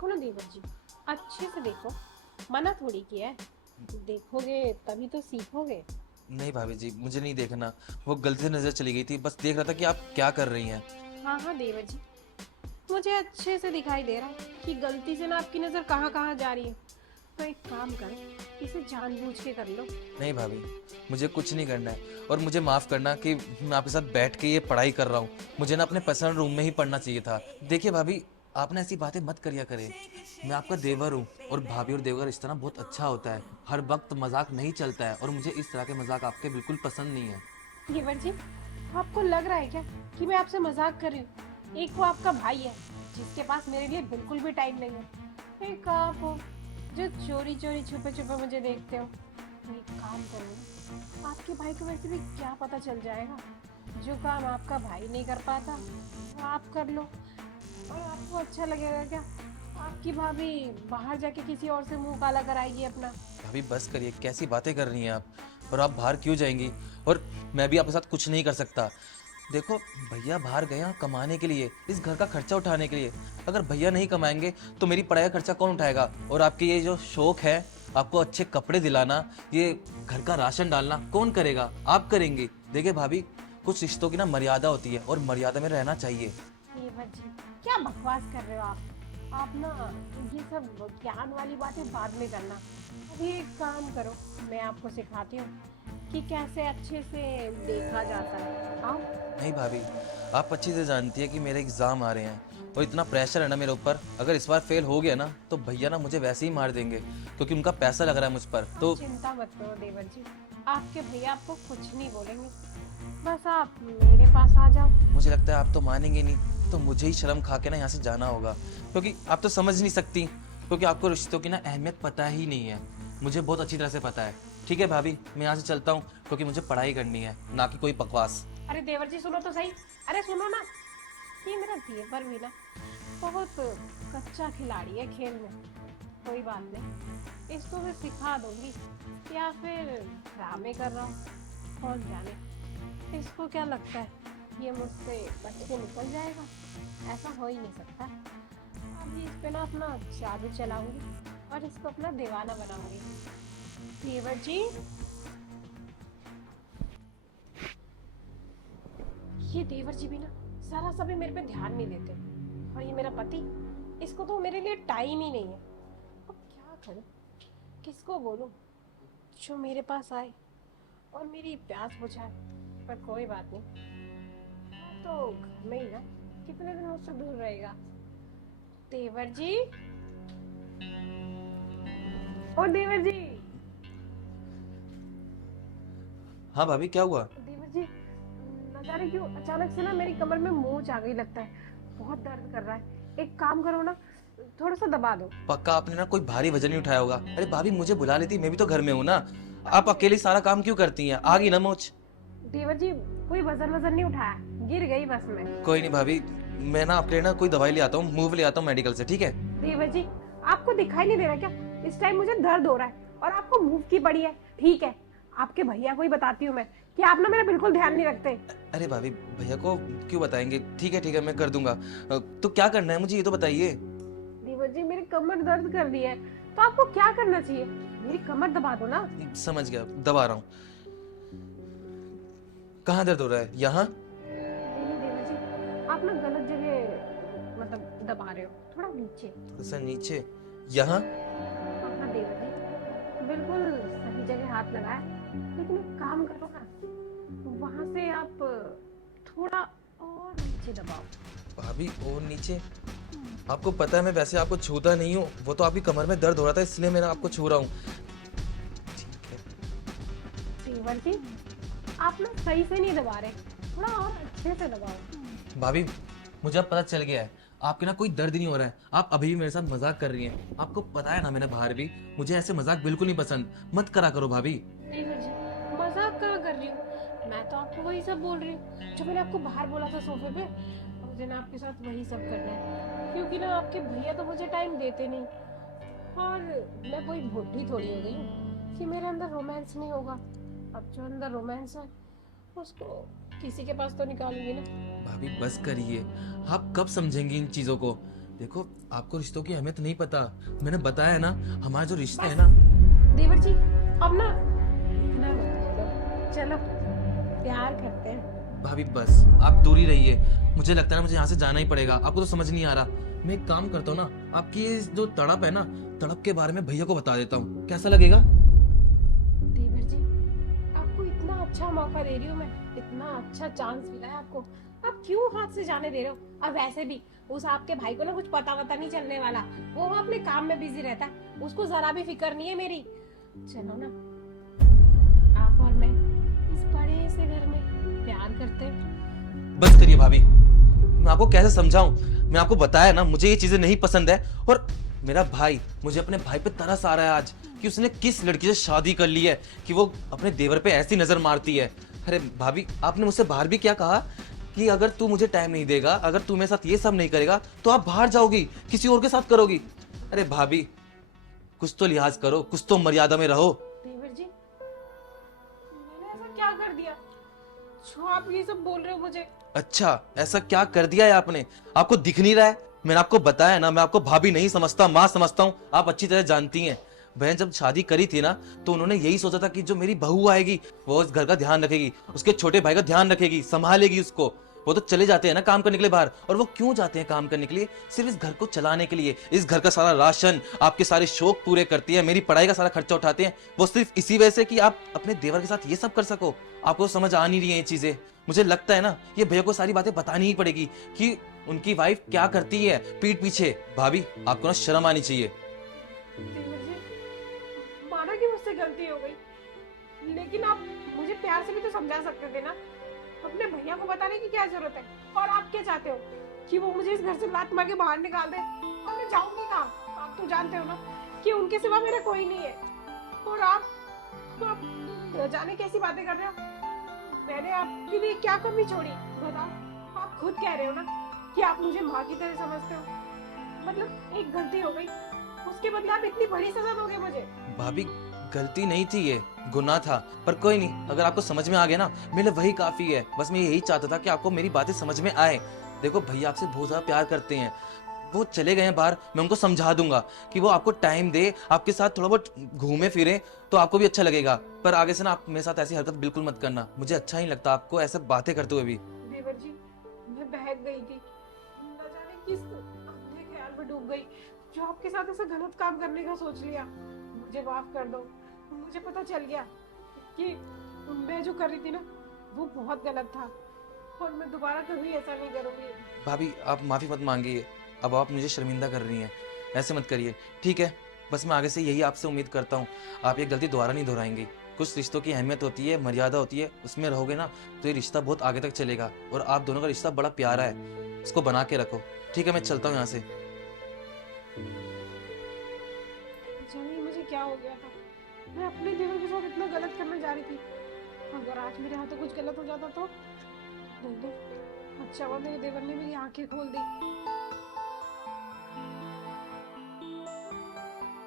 देखो ना देवर जी, अच्छे से देखो। मना थोड़ी किया है, देखोगे तभी तो सीखोगे। नहीं भाभी जी, मुझे नहीं देखना। वो गलती से नजर चली गई थी, बस देख रहा था कि आप क्या कर रही हैं। हाँ हाँ देवर जी, मुझे अच्छे से दिखाई दे रहा है कि गलती से ना आपकी नज़र कहाँ कहाँ जा रही है। तो एक काम करो, इसे जानबूझ के कर लो। नहीं भाभी, मुझे कुछ नहीं करना है। और मुझे माफ़ करना कि मैं आपके साथ बैठ के ये पढ़ाई कर रहा हूँ। मुझे ना अपने पर्सनल रूम में ही पढ़ना चाहिए था। देखिए भाभी, आप ना ऐसी बातें मत करिया करें। मैं आपका देवर हूँ, और भाभी और देवर का रिश्ता ना बहुत अच्छा होता है। हर वक्त मजाक नहीं चलता है, और मुझे इस तरह के मजाक आपके बिल्कुल पसंद नहीं है। देवर जी, आपको लग रहा है क्या कि मैं आपसे मजाक कर रही हूँ? एक वो आपका भाई है जिसके पास मेरे लिए बिल्कुल भी टाइम नहीं है। एक आप हो जो चोरी चोरी छुपे छुपे मुझे देखते हो। तो एक काम करो, आपके भाई को वैसे भी क्या पता चल जाएगा। जो काम आपका भाई नहीं कर पाता वो आप कर लो। और आपको अच्छा लगेगा क्या? आपकी भाभी बाहर जाके किसी और से मुंह काला कराएगी अपना। भाभी बस करिए, कैसी बातें कर रही हैं आप। और आप बाहर क्यों जाएंगी? और मैं भी आपके साथ कुछ नहीं कर सकता। देखो, भैया बाहर गए हैं कमाने के लिए, इस घर का खर्चा उठाने के लिए। अगर भैया नहीं कमाएंगे तो मेरी पढ़ाई का खर्चा कौन उठाएगा? और आपके ये जो शौक है, आपको अच्छे कपड़े दिलाना, ये घर का राशन डालना, कौन करेगा? आप करेंगे। देखिए भाभी, कुछ रिश्तों की ना मर्यादा होती है, और मर्यादा में रहना चाहिए। देवर जी, क्या बकवास कर रहे हो आप? आप ना ये सब ज्ञान वाली बातें बाद में करना। अभी एक काम करो, मैं आपको सिखाती हूँ कि कैसे अच्छे से देखा जाता है। आओ। नहीं भाभी, आप अच्छी से जानती है कि मेरे एग्जाम आ रहे हैं, और इतना प्रेशर है ना मेरे ऊपर। अगर इस बार फेल हो गया ना, तो भैया ना मुझे वैसे ही मार देंगे, क्योंकि उनका पैसा लग रहा है मुझ पर। आप तो चिंता मत करो देवर जी, आपके भैया आपको कुछ नहीं बोलेंगे। बस आप मेरे पास आ जाओ। मुझे लगता है आप तो मानेंगे नहीं, तो मुझे ही शर्म खा के ना यहाँ से जाना होगा। क्योंकि आप तो समझ नहीं सकती, क्योंकि आपको रिश्तों की ना अहमियत पता ही नहीं है। मुझे बहुत अच्छी तरह से पता है। ठीक है भाभी, मैं यहाँ से चलता हूँ, क्योंकि मुझे पढ़ाई करनी है, ना कि कोई बकवास। अरे देवर जी सुनो तो सही। अरे सुनो ना, ये मेरा देवर भी ना बहुत कच्चा खिलाड़ी है खेल में। कोई बात नहीं, इसको मैं सिखा दूंगी, या फिर ड्रामे कर रहा हूँ, कौन जाने। इसको क्या लगता है ये मुझसे बच के निकल जाएगा? ऐसा हो ही नहीं सकता। अभी इस पे ना अपना जादू चलाऊंगी और इसको अपना दीवाना बनाऊंगी। देवर जी, ये देवर जी भी ना जरा सा भी मेरे पे ध्यान नहीं देते। और ये मेरा पति, इसको तो मेरे लिए टाइम ही नहीं है। अब क्या करूं, किसको बोलूं जो मेरे पास आए और मेरी प्यास बुझाए। पर कोई बात नहीं, मैं तो घर में ही ना, कितने दिन मुझसे दूर रहेगा। देवर जी, ओ देवर जी। हाँ भाभी, क्या हुआ? देवर जी, न जाने क्यों अचानक से ना मेरी कमर में मोच आ गई लगता है। बहुत दर्द कर रहा है। एक काम करो ना, थोड़ा सा दबा दो। पक्का आपने ना कोई भारी वजन नहीं उठाया होगा। अरे भाभी, मुझे बुला लेती, मैं भी तो घर में हूँ ना। आप अरे अकेले सारा काम क्यों करती हैं? आ गई ना मोच। देवर जी, कोई वजन वजन नहीं उठाया, गिर गई बस मैं। कोई नहीं भाभी, मैं ना आपके लिए ना कोई दवाई ले आता हूँ, मूव ले आता हूँ मेडिकल से, ठीक है? देवर जी, आपको दिखाई नहीं दे रहा क्या? इस टाइम मुझे दर्द हो रहा है और आपको मुंह की पड़ी है। ठीक है, आपके भैया को ही बताती हूँ मैं कि आप ना मेरा बिल्कुल ध्यान नहीं रखते। अरे भाभी, भैया को क्यों बताएंगे? ठीक है, मैं कर दूंगा। तो क्या करना है मुझे, ये तो बताइए। देवर जी, मेरी कमर दर्द कर रही है, तो आपको क्या करना चाहिए? मेरी कमर दबा दो ना। समझ गया, दबा रहा हूँ। कहाँ दर्द हो रहा है? यहाँ? नहीं देवर जी, आप ना गलत जगह मतलब दबा रहे हो, थोड़ा नीचे। थोड़ा सा नीचे? यहाँ? हाँ हाँ देवर जी, बिल्कुल सही जगह हाथ लगाया। लेकिन एक काम करो ना, वहां से आप थोड़ा और नीचे दबाओ। भाभी और नीचे? आपको पता है मैं वैसे आपको छूता नहीं हूँ, वो तो आपकी कमर में दर्द हो रहा था, इसलिए मैं आपको छू रहा हूँ। ठीक है। देवर जी, आप ना सही से नहीं दबा रहे, थोड़ा और अच्छे से दबाओ। भाभी, मुझे अब पता चल गया है, आपके ना कोई दर्द नहीं हो रहा है। आप अभी भी मेरे साथ मजाक कर रही हैं। आपको पता है ना, मैंने बाहर भी, मुझे ऐसे मजाक बिल्कुल नहीं पसंद। मत करा करो भाभी। देवर जी, मजाक कहाँ कर रही हूँ? मैं तो आपको वही सब बोल रही हूँ जो मैंने आपको बाहर बोला था सोफे पे। मुझे ना आपके साथ वही सब करना है, क्योंकि ना आपके भैया तो मुझे टाइम देते नहीं। और मैं कोई बुढ़ी थोड़ी हो गई हूँ कि मेरे अंदर रोमांस नहीं होगा। अब जो अंदर रोमांस है उसको किसी के पास तो निकालूंगी ना। भाभी बस करिए, आप कब समझेंगी इन चीजों को? देखो आपको रिश्तों की अहमियत नहीं पता। मैंने बताया है ना, हमारा जो रिश्ता है ना। देवर जी अब ना इतना मत बोलो, चलो प्यार करते हैं। भाभी बस आप दूर ही रहिए। मुझे लगता है ना मुझे यहाँ से जाना ही पड़ेगा। आपको तो समझ नहीं आ रहा। मैं एक काम करता हूँ ना, आपकी ये जो तड़प है ना, तड़प के बारे में भैया को बता देता हूँ, कैसा लगेगा? देवर जी आपको इतना अच्छा मौका दे रही हूँ मैं, इतना अच्छा चांस मिला है आपको, आप क्यों हाथ से जाने दे रहे हो? अब वैसे भी उस आपके भाई को ना कुछ पता नहीं चलने वाला, वो अपने काम में बिजी रहता है, उसको जरा भी फिक्र नहीं है मेरी। चलो ना, आप और मैं इस बड़े से घर में प्यार करते हैं। बस करिए भाभी, मैं आपको कैसे समझाऊं? मैं आपको बताया ना, मुझे ये चीजें नहीं पसंद है। और मेरा भाई, मुझे अपने भाई पे तरस आ रहा है आज कि उसने किस लड़की से शादी कर ली है कि वो अपने देवर पे ऐसी नजर मारती है। अरे भाभी, आपने मुझसे बाहर भी क्या कहा कि अगर तू मुझे टाइम नहीं देगा, अगर तू मेरे साथ ये सब नहीं करेगा तो आप बाहर जाओगी, किसी और के साथ करोगी। अरे भाभी, कुछ तो लिहाज करो, कुछ तो मर्यादा में रहो। देवर जी मैंने ऐसा क्या कर दिया जो आप ये सब बोल रहे हो मुझे? अच्छा, ऐसा क्या कर दिया है आपने? आपको दिख नहीं रहा है? मैंने आपको बताया ना, मैं आपको भाभी नहीं समझता, माँ समझता हूँ। आप अच्छी तरह जानती हैं। बहन जब शादी करी थी ना, तो उन्होंने यही सोचा था कि जो मेरी बहू आएगी वो इस घर का ध्यान रखेगी, उसके छोटे भाई का ध्यान रखेगी, संभालेगी उसको। वो तो चले जाते हैं ना काम करने के लिए बाहर। और वो क्यों जाते हैं काम करने के लिए? सिर्फ इस घर को चलाने के लिए। इस घर का सारा राशन, आपके सारे शौक पूरे करती है, मेरी पढ़ाई का सारा खर्चा उठाते हैं। वो सिर्फ इसी वजह से कि आप अपने देवर के साथ ये सब कर सको। आपको समझ आ नहीं रही है ये चीजें। मुझे लगता है ना, ये भैया को सारी बातें बतानी ही पड़ेगी कि उनकी वाइफ क्या करती है पीठ पीछे। भाभी, आपको ना शर्म आनी चाहिए। देवर जी माना कि मुझसे गलती हो गई, लेकिन आप मुझे प्यार से भी तो समझा सकते थे ना। अपने भैया को बताने की क्या जरूरत है? और आप क्या चाहते हो कि वो मुझे इस घर से लात मार के बाहर निकाल दे? और मैं जाऊंगी कहाँ? आप तो जानते हो ना कि उनके सिवा मेरा कोई नहीं है। और आप न जाने कैसी बातें कर रहे हो। मैंने आपके लिए क्या कमी छोड़ी बताओ? आप खुद कह रहे हो ना कि आप मुझे माँ की तरह समझते हो। मतलब एक गलती हो गई, उसके बदले आप इतनी बड़ी सजा दोगे मुझे? भाभी, गलती नहीं थी, ये गुनाह था। पर कोई नहीं, अगर आपको समझ में आ गया ना, मेरे लिए वही काफी है। बस मैं यही चाहता था कि आपको मेरी बातें समझ में आए। देखो भैया आपसे बहुत ज्यादा प्यार करते हैं। वो चले गए हैं बाहर, मैं उनको समझा दूंगा कि वो आपको टाइम दे, आपके साथ थोड़ा बहुत घूमे फिरे, तो आपको भी अच्छा लगेगा। पर आगे से ना आप मेरे साथ ऐसी हरकत बिल्कुल मत करना। मुझे अच्छा नहीं लगता आपको ऐसे बातें करते हुए भी। देवर जी मैं बहक गई थी, न जाने किस अंधे ख्याल में डूब गई जो आपके साथ ऐसा गलत काम करने का सोच लिया। मुझे माफ कर दो। मुझे पता चल गया कि मैं जो कर रही थी ना वो बहुत गलत था, और मैं दोबारा कभी ऐसा नहीं करूंगी। भाभी, आप माफी मत मांगिए। अब आप मुझे शर्मिंदा कर रही हैं, ऐसे मत करिए, ठीक है? बस मैं आगे से यही आपसे उम्मीद करता हूँ, आप ये गलती दोबारा नहीं दोहराएंगी। कुछ रिश्तों की अहमियत होती है, मर्यादा होती है, उसमें रहोगे ना तो ये रिश्ता बहुत आगे तक चलेगा। और आप दोनों का रिश्ता बड़ा प्यारा है, इसको बना के रखो। ठीक है, मैं चलता हूँ यहाँ से। जानिए मुझे क्या हो गया था, मैं अपने देवर के साथ इतना गलत करने जा रही थी। अगर आज मेरे हाथों कुछ गलत हो जाता तो? नहीं नहीं, अच्छा हुआ मेरे देवर ने मेरी आंखें खोल दी।